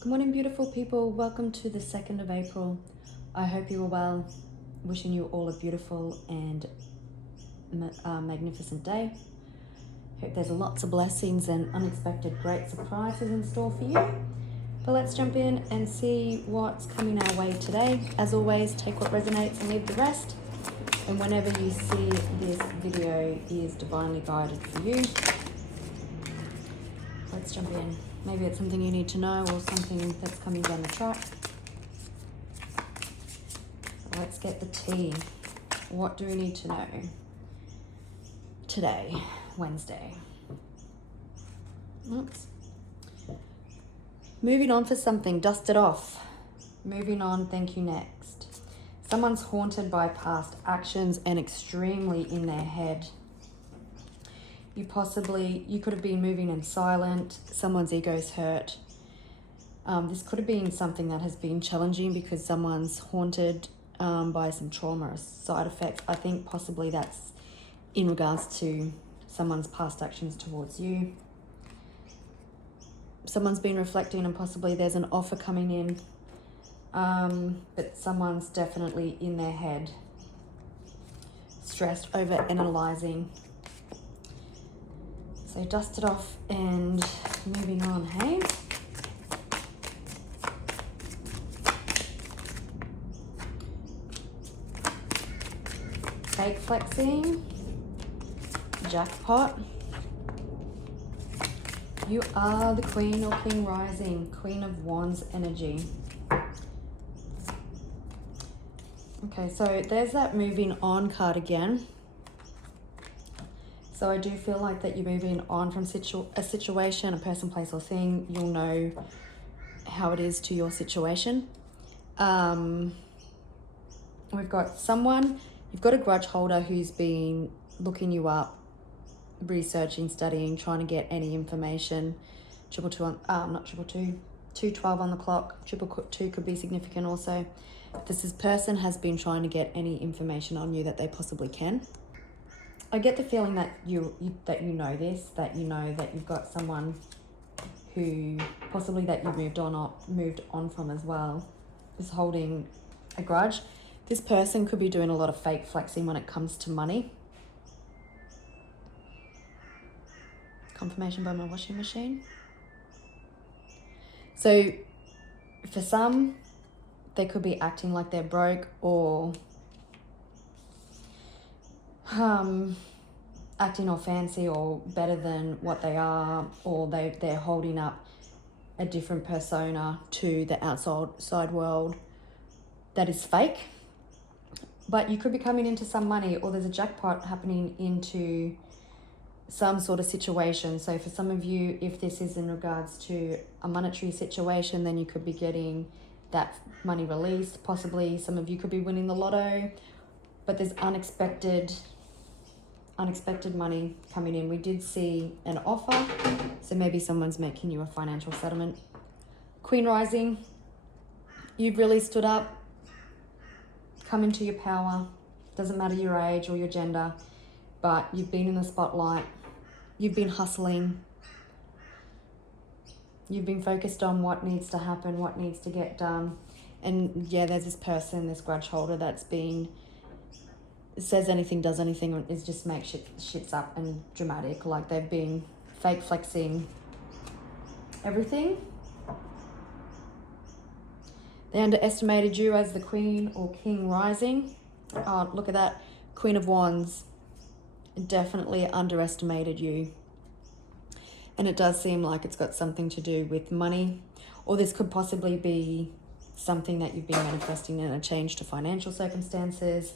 Good morning, beautiful people. Welcome to the 2nd of April. I hope you are well. Wishing you all a beautiful and magnificent day. Hope there's lots of blessings and unexpected great surprises in store for you. But let's jump in and see what's coming our way today. As always, take what resonates and leave the rest. And whenever you see this video is divinely guided for you, let's jump in. Maybe it's something you need to know or something that's coming down the track. So let's get the tea. What do we need to know today, Wednesday? Oops. Moving on for something, dust it off. Moving on, thank you, next. Someone's haunted by past actions and extremely in their head. You could have been moving in silent, someone's ego's hurt. This could have been something that has been challenging because someone's haunted by some trauma or side effects. I think possibly that's in regards to someone's past actions towards you. Someone's been reflecting and possibly there's an offer coming in, but someone's definitely in their head, stressed, over analyzing. So dust it off and moving on, hey? Fake flexing, jackpot. You are the Queen or King rising, Queen of Wands energy. Okay, so there's that moving on card again. So I do feel like that you're moving on from a situation, a person, place or thing. You'll know how it is to your situation. We've got someone, you've got a grudge holder who's been looking you up, researching, studying, trying to get any information. 212 on the clock. 222 could be significant also. This person has been trying to get any information on you that they possibly can. I get the feeling that you know this, that you know that you've got someone who possibly that you've moved on from as well, is holding a grudge. This person could be doing a lot of fake flexing when it comes to money. Confirmation by my washing machine. So for some, they could be acting like they're broke or acting all fancy or better than what they are, or they're holding up a different persona to the outside world that is fake. But you could be coming into some money, or there's a jackpot happening into some sort of situation. So for some of you, if this is in regards to a monetary situation, then you could be getting that money released. Possibly some of you could be winning the lotto, but there's unexpected money coming in. We did see an offer, so maybe someone's making you a financial settlement. Queen rising, you've really stood up, come into your power. Doesn't matter your age or your gender, but you've been in the spotlight. You've been hustling. You've been focused on what needs to happen, what needs to get done. And yeah, there's this person, this grudge holder that's been, says anything, does anything, is just make shits up and dramatic. Like they've been fake flexing everything. They underestimated you as the Queen or King rising. Oh, look at that. Queen of Wands. Definitely underestimated you. And it does seem like it's got something to do with money. Or this could possibly be something that you've been manifesting in a change to financial circumstances.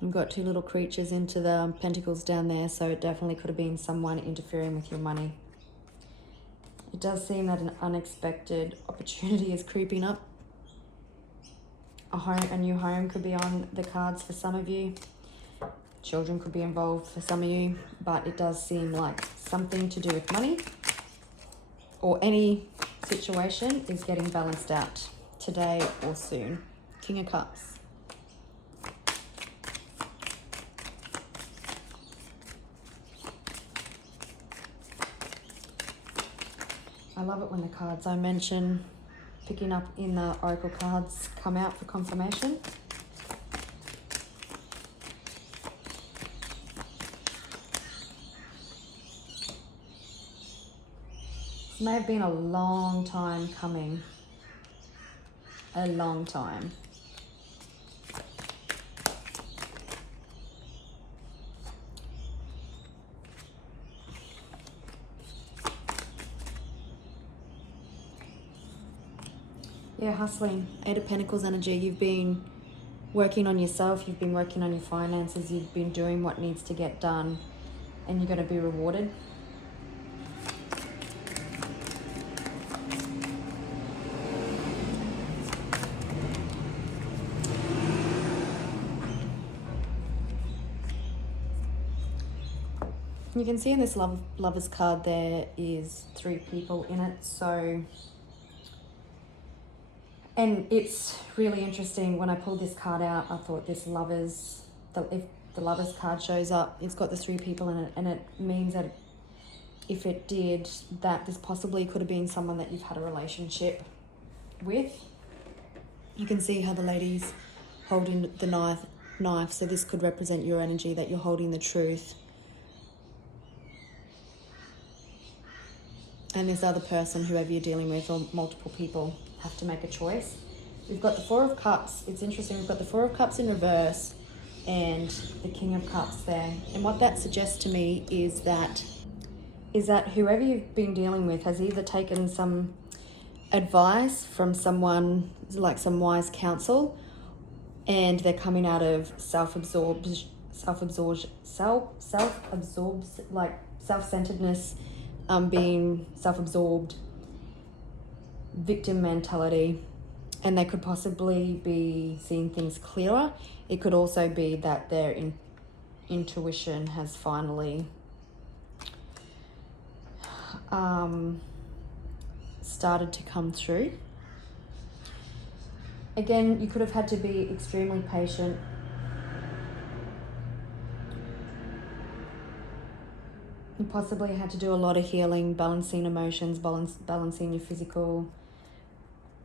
We've got two little creatures into the pentacles down there, so it definitely could have been someone interfering with your money. It does seem that an unexpected opportunity is creeping up. A new home could be on the cards for some of you. Children could be involved for some of you, but it does seem like something to do with money or any situation is getting balanced out today or soon. King of Cups. I love it when the cards I mention picking up in the oracle cards come out for confirmation. This may have been a long time coming. A long time. Yeah, hustling. Eight of Pentacles energy. You've been working on yourself. You've been working on your finances. You've been doing what needs to get done. And you're going to be rewarded. You can see in this Lovers card there is 3 people in it. So... And it's really interesting, when I pulled this card out, I thought this if the Lovers card shows up, it's got the 3 people in it, and it means that if it did, that this possibly could have been someone that you've had a relationship with. You can see how the lady's holding the knife, so this could represent your energy, that you're holding the truth. And this other person, whoever you're dealing with, or multiple people, have to make a choice. We've got the 4 of Cups. It's interesting. We've got the 4 of Cups in reverse and the King of Cups there. And what that suggests to me is that whoever you've been dealing with has either taken some advice from someone, like some wise counsel, and they're coming out of like self-centeredness, being self-absorbed, victim mentality, and they could possibly be seeing things clearer. It could also be that their intuition has finally started to come through. Again, you could have had to be extremely patient. You possibly had to do a lot of healing, balancing emotions, balancing your physical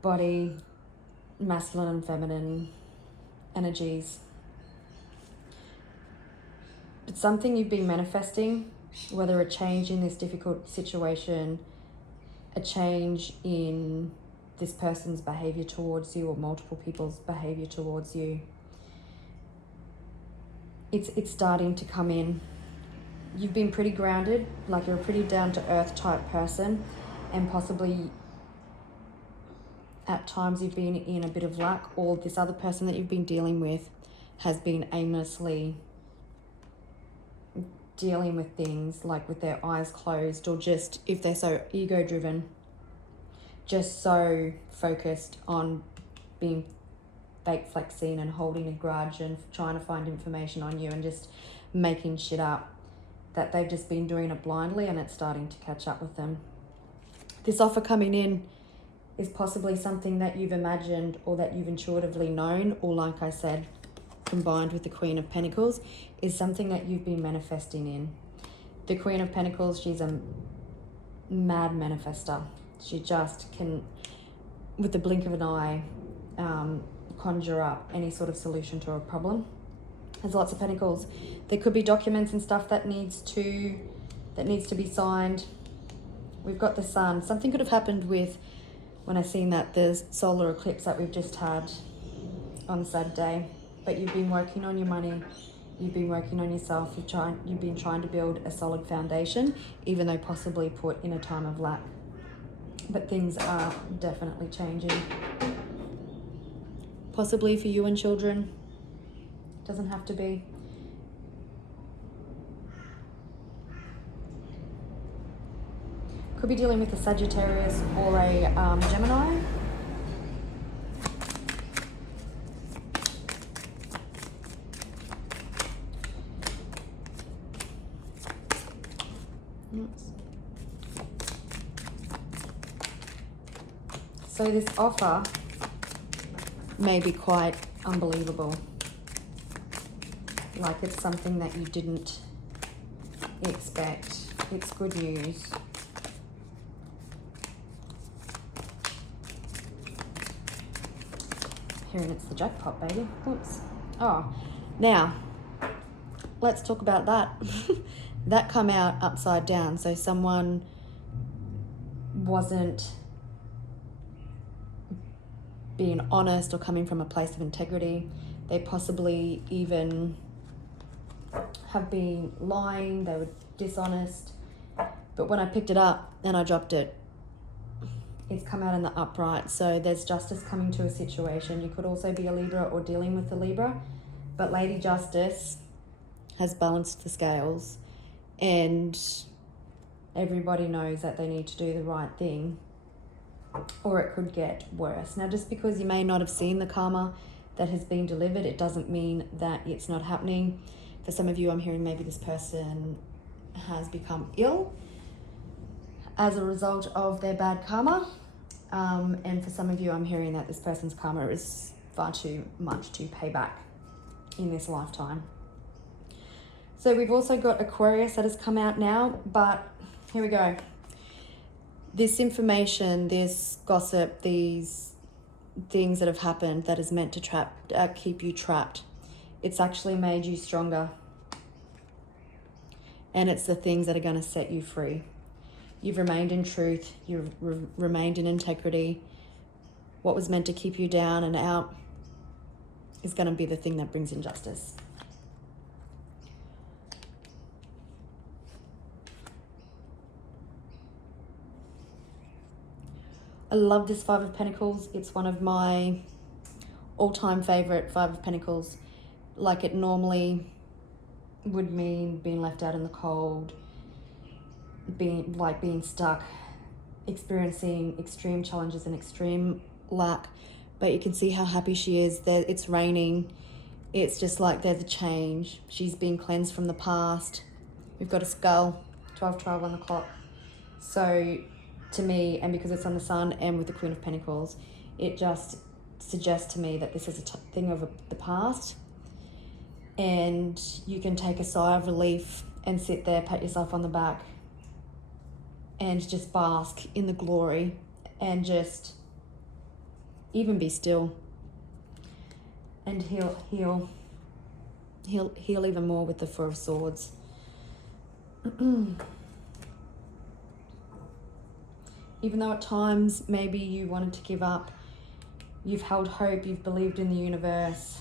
body, masculine and feminine energies. It's something you've been manifesting, whether a change in this difficult situation, a change in this person's behavior towards you, or multiple people's behavior towards you. It's starting to come in. You've been pretty grounded, like you're a pretty down-to-earth type person, and possibly at times you've been in a bit of luck, or this other person that you've been dealing with has been aimlessly dealing with things, like with their eyes closed, or just, if they're so ego-driven, just so focused on being fake flexing and holding a grudge and trying to find information on you and just making shit up, that they've just been doing it blindly, and it's starting to catch up with them. This offer coming in is possibly something that you've imagined, or that you've intuitively known, or like I said, combined with the Queen of Pentacles, is something that you've been manifesting in. The Queen of Pentacles, she's a mad manifester. She just can, with the blink of an eye, conjure up any sort of solution to a problem. There's lots of pentacles. There could be documents and stuff that needs to be signed. We've got the Sun. Something could have happened with, when I seen that, the solar eclipse that we've just had on Saturday. But you've been working on your money. You've been working on yourself. You've been trying to build a solid foundation, even though possibly put in a time of lack. But things are definitely changing. Possibly for you and children. Doesn't have to be. Could be dealing with a Sagittarius or a Gemini. So this offer may be quite unbelievable. Like it's something that you didn't expect. It's good news. hearing it's the jackpot, baby. Whoops. Oh, now, let's talk about that. That come out upside down. So someone wasn't being honest or coming from a place of integrity. They possibly even have been lying. They were dishonest. But when I picked it up and I dropped it, it's come out in the upright. So there's justice coming to a situation. You could also be a Libra or dealing with a Libra. But Lady Justice has balanced the scales, and everybody knows that they need to do the right thing, or it could get worse. Now, just because you may not have seen the karma that has been delivered, it doesn't mean that it's not happening. For some of you, I'm hearing maybe this person has become ill as a result of their bad karma. And for some of you, I'm hearing that this person's karma is far too much to pay back in this lifetime. So we've also got Aquarius that has come out now, but here we go. This information, this gossip, these things that have happened that is meant to keep you trapped, it's actually made you stronger. And it's the things that are going to set you free. You've remained in truth. You've remained in integrity. What was meant to keep you down and out is going to be the thing that brings injustice. I love this Five of Pentacles. It's one of my all-time favorite Five of Pentacles. Like it normally would mean being left out in the cold, being stuck, experiencing extreme challenges and extreme lack. But you can see how happy she is. It's raining. It's just like there's a change. She's been cleansed from the past. We've got a skull, 12 on the clock. So to me, and because it's on the Sun and with the Queen of Pentacles, it just suggests to me that this is a thing of the past, and you can take a sigh of relief and sit there, pat yourself on the back, and just bask in the glory, and just even be still and heal even more with the Four of Swords. Even though at times maybe you wanted to give up, you've held hope, you've believed in the universe.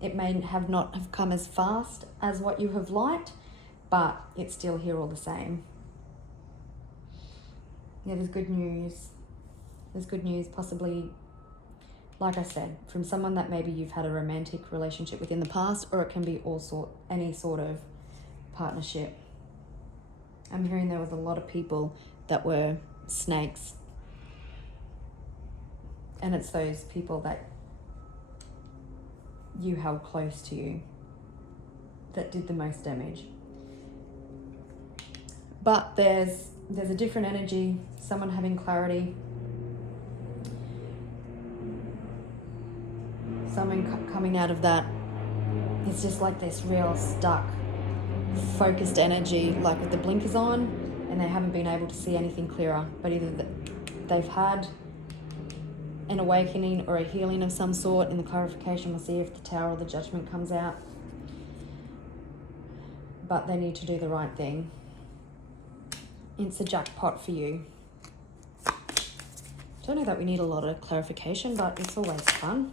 It may not have come as fast as what you have liked, but it's still here all the same. Yeah, there's good news. There's good news, possibly, like I said, from someone that maybe you've had a romantic relationship with in the past, or it can be any sort of partnership. I'm hearing there was a lot of people that were snakes, and it's those people that you held close to you that did the most damage. But there's a different energy, someone having clarity, someone coming out of that. It's just like this real stuck, focused energy, like with the blinkers on, and they haven't been able to see anything clearer. But either they've had an awakening or a healing of some sort. In the clarification, we'll see if the Tower or the Judgment comes out. But they need to do the right thing. It's a jackpot for you. Don't know that we need a lot of clarification, but it's always fun.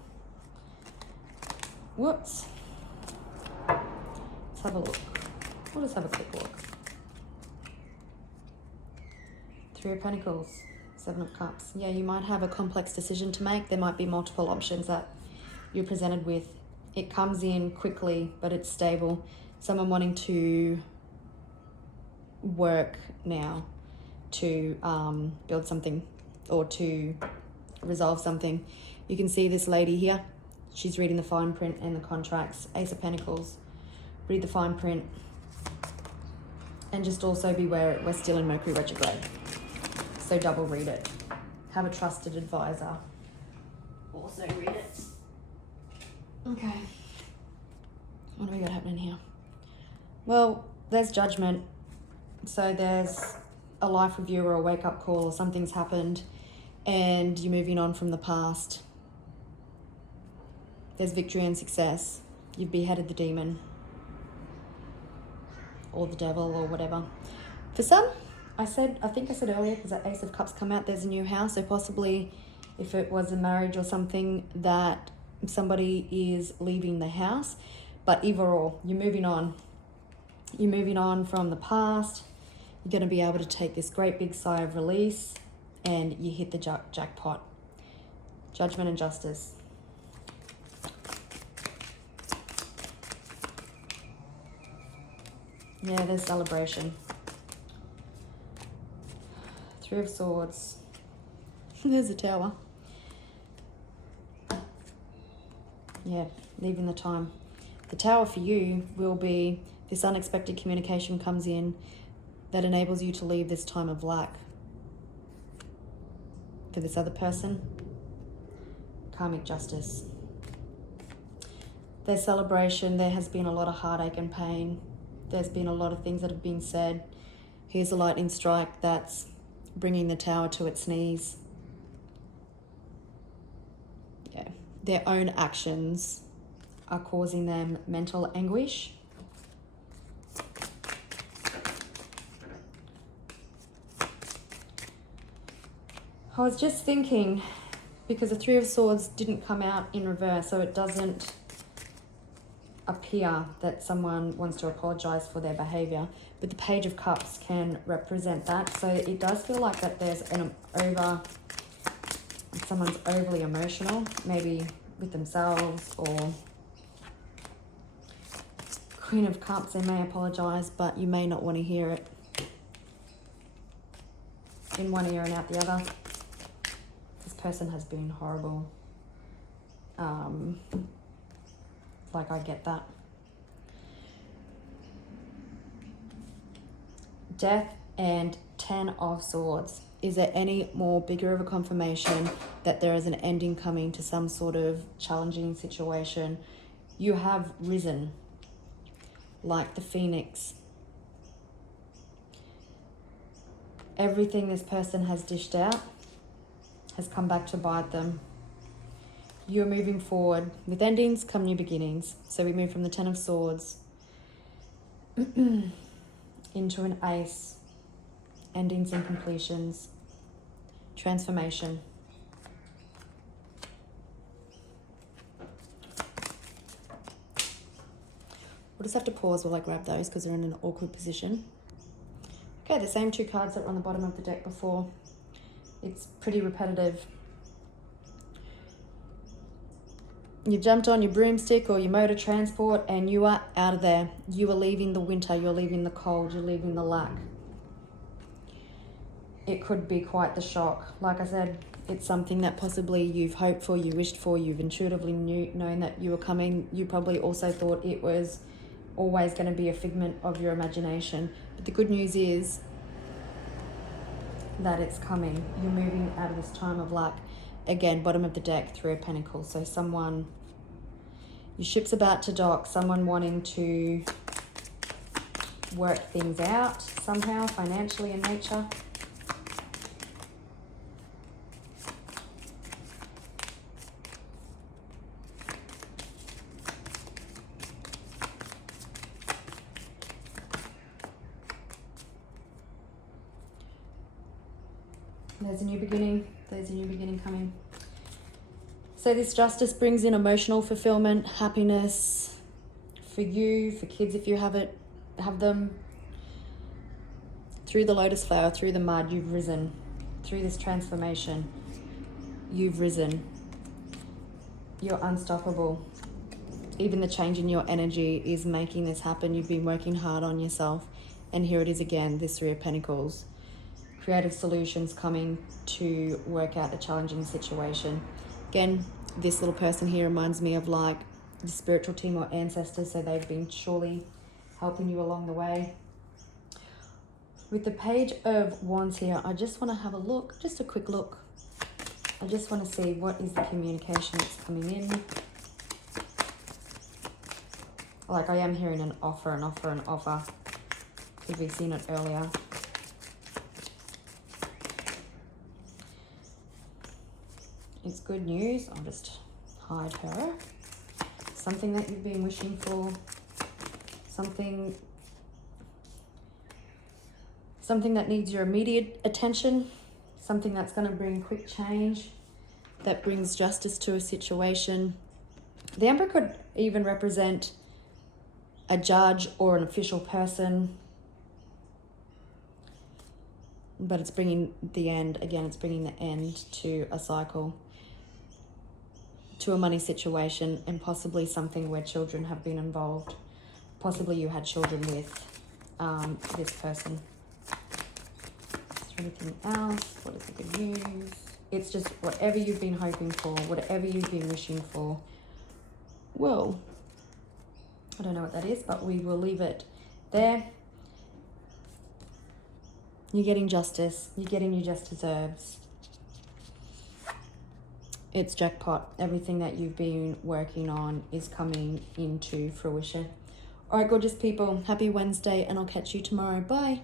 Whoops. Let's have a look. We'll just have a quick look. Three of Pentacles, Seven of Cups. Yeah, you might have a complex decision to make. There might be multiple options that you're presented with. It comes in quickly, but it's stable. Someone wanting to work now to build something or to resolve something. You can see this lady here. She's reading the fine print and the contracts. Ace of Pentacles. Read the fine print. And just also beware, we're still in Mercury retrograde. So double read it. Have a trusted advisor also read it. Okay. What do we got happening here? Well, there's judgment. So there's a life review or a wake-up call, or something's happened and you're moving on from the past. There's victory and success. You've beheaded the demon or the devil or whatever. For some, I think I said earlier, because the Ace of Cups come out, there's a new house. So possibly if it was a marriage or something, that somebody is leaving the house. But either or, you're moving on. You're moving on from the past. You're going to be able to take this great big sigh of release, and you hit the jackpot. Judgment and justice. Yeah, there's celebration. Three of Swords. There's a Tower. Yeah, leaving the time. The Tower for you will be this unexpected communication comes in that enables you to leave this time of lack. For this other person, karmic justice. There's celebration. There has been a lot of heartache and pain. There's been a lot of things that have been said. Here's a lightning strike that's bringing the Tower to its knees. Yeah, their own actions are causing them mental anguish. I was just thinking, because the Three of Swords didn't come out in reverse, so it doesn't appear that someone wants to apologize for their behavior, but the Page of Cups can represent that. So it does feel like that there's someone's overly emotional, maybe with themselves, or Queen of Cups, they may apologize, but you may not want to hear it. In one ear and out the other. This person has been horrible. Like, I get that. Death and Ten of Swords. Is there any more bigger of a confirmation that there is an ending coming to some sort of challenging situation? You have risen like the phoenix. Everything this person has dished out has come back to bite them. You're moving forward. With endings come new beginnings. So we move from the Ten of Swords into an Ace. Endings and completions. Transformation. We'll just have to pause while I grab those because they're in an awkward position. Okay, the same two cards that were on the bottom of the deck before. It's pretty repetitive. You've jumped on your broomstick or your motor transport and you are out of there. You are leaving the winter, you're leaving the cold, you're leaving the lack. It could be quite the shock. Like I said, it's something that possibly you've hoped for, you wished for, you've intuitively known that you were coming. You probably also thought it was always going to be a figment of your imagination. But the good news is that it's coming. You're moving out of this time of lack. Again, bottom of the deck, Three of Pentacles. So someone, your ship's about to dock, someone wanting to work things out somehow, financially in nature. There's a new beginning. There's a new beginning coming. So this justice brings in emotional fulfillment, happiness for you, for kids if you have them. Through the lotus flower, through the mud, you've risen. Through this transformation, you've risen. You're unstoppable. Even the change in your energy is making this happen. You've been working hard on yourself. And here it is again, this Three of Pentacles. Creative solutions coming to work out a challenging situation. Again, this little person here reminds me of like the spiritual team or ancestors, so they've been surely helping you along the way. With the Page of Wands here, I just want to have a look, just a quick look. I just want to see what is the communication that's coming in. Like, I am hearing an offer, an offer, an offer. If we've seen it earlier. It's good news. I'll just hide her. something that you've been wishing for, something that needs your immediate attention, something that's going to bring quick change, that brings justice to a situation. The Emperor could even represent a judge or an official person, but it's bringing the end. Again, it's bringing the end to a cycle, to a money situation, and possibly something where children have been involved. Possibly you had children with this person. Is there anything else? What is the good news? It's just whatever you've been hoping for, whatever you've been wishing for. Well, I don't know what that is, but we will leave it there. You're getting justice. You're getting your just deserves. It's jackpot. Everything that you've been working on is coming into fruition. All right, gorgeous people. Happy Wednesday, and I'll catch you tomorrow. Bye.